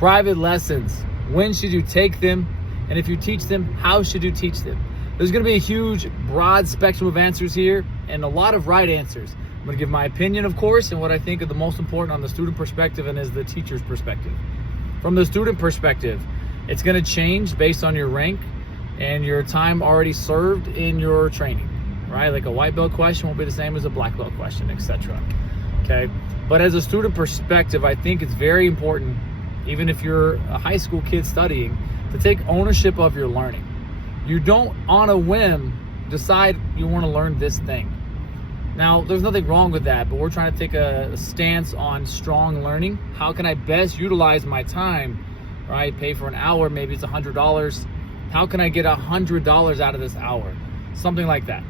Private lessons. When should you take them? And if you teach them, how should you teach them? There's going to be a huge, broad spectrum of answers here and a lot of right answers. I'm going to give my opinion, of course, and what I think are the most important on the student perspective and as the teacher's perspective. From the student perspective, it's going to change based on your rank and your time already served in your training, right? Like a white belt question won't be the same as a black belt question, etc. Okay, but as a student perspective, I think it's very important, even if you're a high school kid studying, to take ownership of your learning. You don't, on a whim, decide you want to learn this thing. Now, there's nothing wrong with that, but we're trying to take a stance on strong learning. How can I best utilize my time, right? Pay for an hour, maybe it's $100. How can I get $100 out of this hour? Something like that.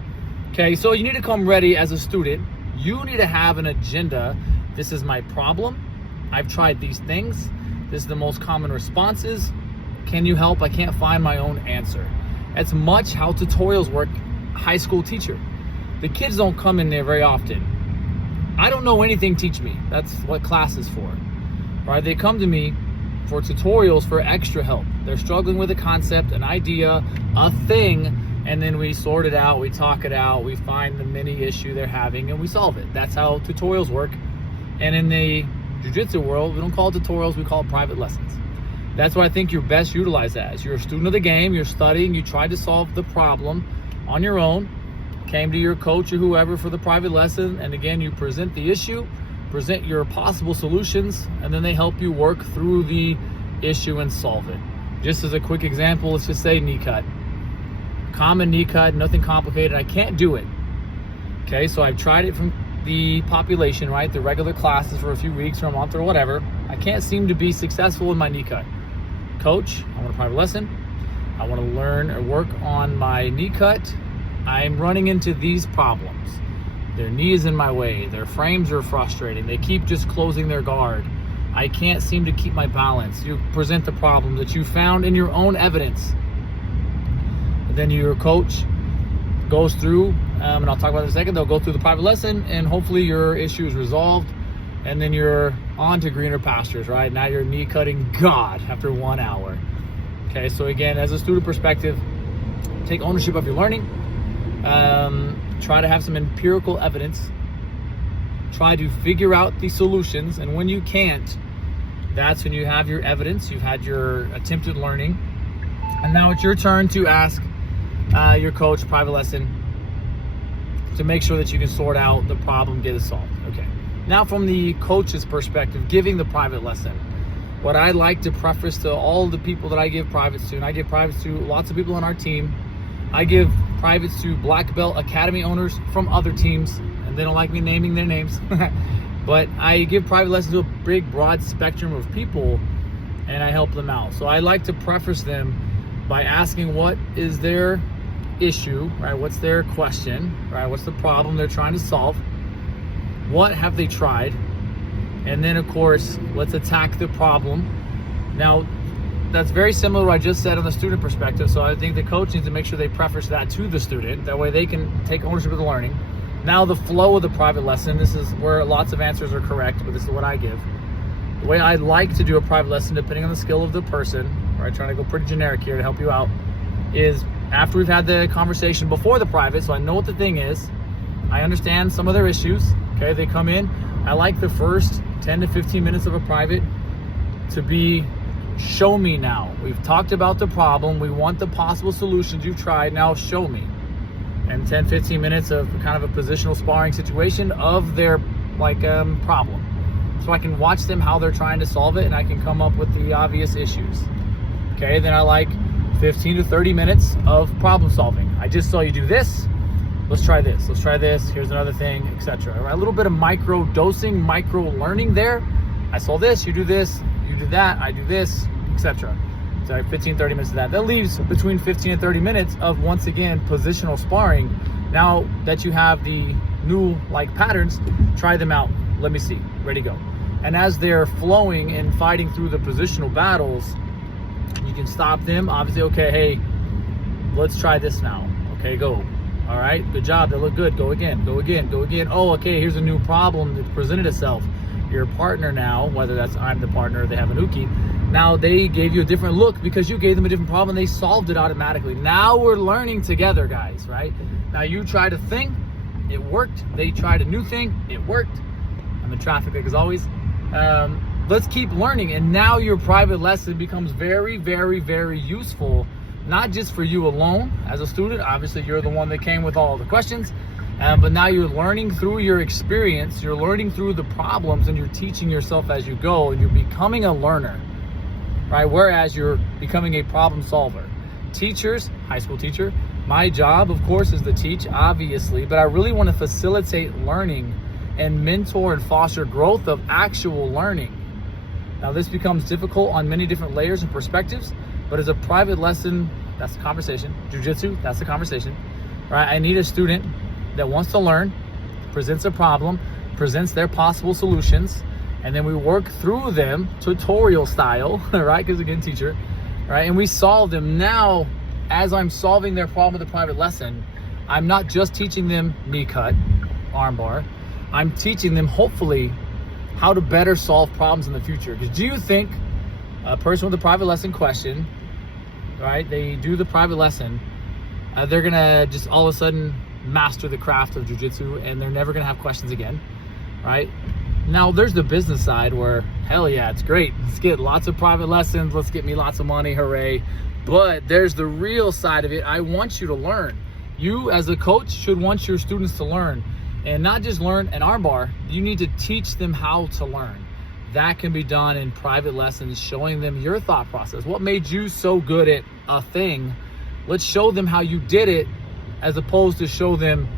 Okay, so you need to come ready as a student. You need to have an agenda. This is my problem. I've tried these things. This is the most common responses. Can you help? I can't find my own answer. That's much how tutorials work, high school teacher. The kids don't come in there very often. I don't know anything, teach me. That's what class is for. All right, they come to me for tutorials for extra help. They're struggling with a concept, an idea, a thing, and then we sort it out, we talk it out, we find the mini issue they're having, and we solve it. That's how tutorials work. And in the jiu-jitsu world, we don't call it tutorials, we call it private lessons. That's what I think you're best utilized as. You're a student of the game, you're studying, you try to solve the problem on your own, came to your coach or whoever for the private lesson, and again, you present the issue, present your possible solutions, and then they help you work through the issue and solve it. Just as a quick example, let's just say knee cut. Common knee cut, nothing complicated, I can't do it. Okay, so I've tried it from the population, right? The regular classes for a few weeks or a month or whatever. I can't seem to be successful in my knee cut. Coach, I want a private lesson. I want to learn or work on my knee cut. I'm running into these problems. Their knee is in my way. Their frames are frustrating. They keep just closing their guard. I can't seem to keep my balance. You present the problem that you found in your own evidence. And then your coach goes through, and I'll talk about it in a second, they'll go through the private lesson and hopefully your issue is resolved. And then you're on to greener pastures, right? Now you're knee cutting God after 1 hour. Okay, so again, as a student perspective, take ownership of your learning. Try to have some empirical evidence. Try to figure out the solutions. And when you can't, that's when you have your evidence. You've had your attempted learning. And now it's your turn to ask your coach, private lesson, to make sure that you can sort out the problem, get it solved. Okay. Now from the coach's perspective, giving the private lesson, what I like to preface to all the people that I give privates to, and I give privates to lots of people on our team. I give privates to black belt academy owners from other teams, and they don't like me naming their names. But I give private lessons to a big, broad spectrum of people, and I help them out. So I like to preface them by asking what is their issue, right? What's their question, right? What's the problem they're trying to solve? What have they tried? And then, of course, let's attack the problem. Now, that's very similar to what I just said on the student perspective. So I think the coach needs to make sure they preface that to the student. That way they can take ownership of the learning. Now, the flow of the private lesson, this is where lots of answers are correct, but this is what I give. The way I like to do a private lesson, depending on the skill of the person, right, trying to go pretty generic here to help you out, is after we've had the conversation before the private, so I know what the thing is, I understand some of their issues, okay, they come in, I like the first 10 to 15 minutes of a private to be, show me now. We've talked about the problem, we want the possible solutions you've tried, now show me. And 10, 15 minutes of kind of a positional sparring situation of their problem. So I can watch them, how they're trying to solve it, and I can come up with the obvious issues. Okay, then I like 15 to 30 minutes of problem solving. I just saw you do this. Let's try this. Let's try this. Here's another thing, etc. A little bit of micro dosing, micro learning there. I saw this, you do this, you do that, I do this, etc. So like 15, 30 minutes of that. That leaves between 15 and 30 minutes of, once again, positional sparring. Now that you have the new patterns, try them out. Let me see. Ready, go. And as they're flowing and fighting through the positional battles, you can stop them. Obviously, okay, hey, let's try this now. Okay, go. All right, good job. They look good. Go again, go again, go again. Oh, okay, here's a new problem that presented itself. your partner now, whether that's I'm the partner or they have an Uki, now they gave you a different look because you gave them a different problem. They solved it automatically. Now we're learning together, guys, right? Now you tried a thing, it worked. They tried a new thing, it worked. I'm in traffic like as always. Let's keep learning. And now your private lesson becomes very, very, very useful, not just for you alone as a student. Obviously, you're the one that came with all the questions. But now you're learning through your experience, you're learning through the problems, and you're teaching yourself as you go, and you're becoming a learner, right? Whereas you're becoming a problem solver. Teachers, high school teacher, my job, of course, is to teach, obviously, but I really want to facilitate learning and mentor and foster growth of actual learning. Now, this becomes difficult on many different layers and perspectives, but as a private lesson, that's the conversation. Jiu-jitsu, that's the conversation, right? I need a student that wants to learn, presents a problem, presents their possible solutions, and then we work through them tutorial style, right? Because again, teacher, right? And we solve them. Now, as I'm solving their problem with the private lesson, I'm not just teaching them knee cut, arm bar. I'm teaching them, hopefully, how to better solve problems in the future. Because do you think a person with a private lesson question, right? They do the private lesson, they're gonna just all of a sudden master the craft of jiu-jitsu and they're never gonna have questions again, right? Now there's the business side where, hell yeah, it's great. Let's get lots of private lessons. Let's get me lots of money, hooray. But there's the real side of it. I want you to learn. You as a coach should want your students to learn, and not just learn an armbar. You need to teach them how to learn. That can be done in private lessons, showing them your thought process. What made you so good at a thing? Let's show them how you did it, as opposed to show them,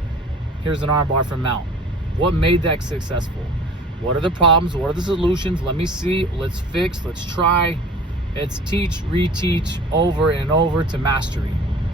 here's an armbar from Mount. What made that successful? What are the problems? What are the solutions? Let me see. Let's fix. Let's try. It's teach, reteach over and over to mastery.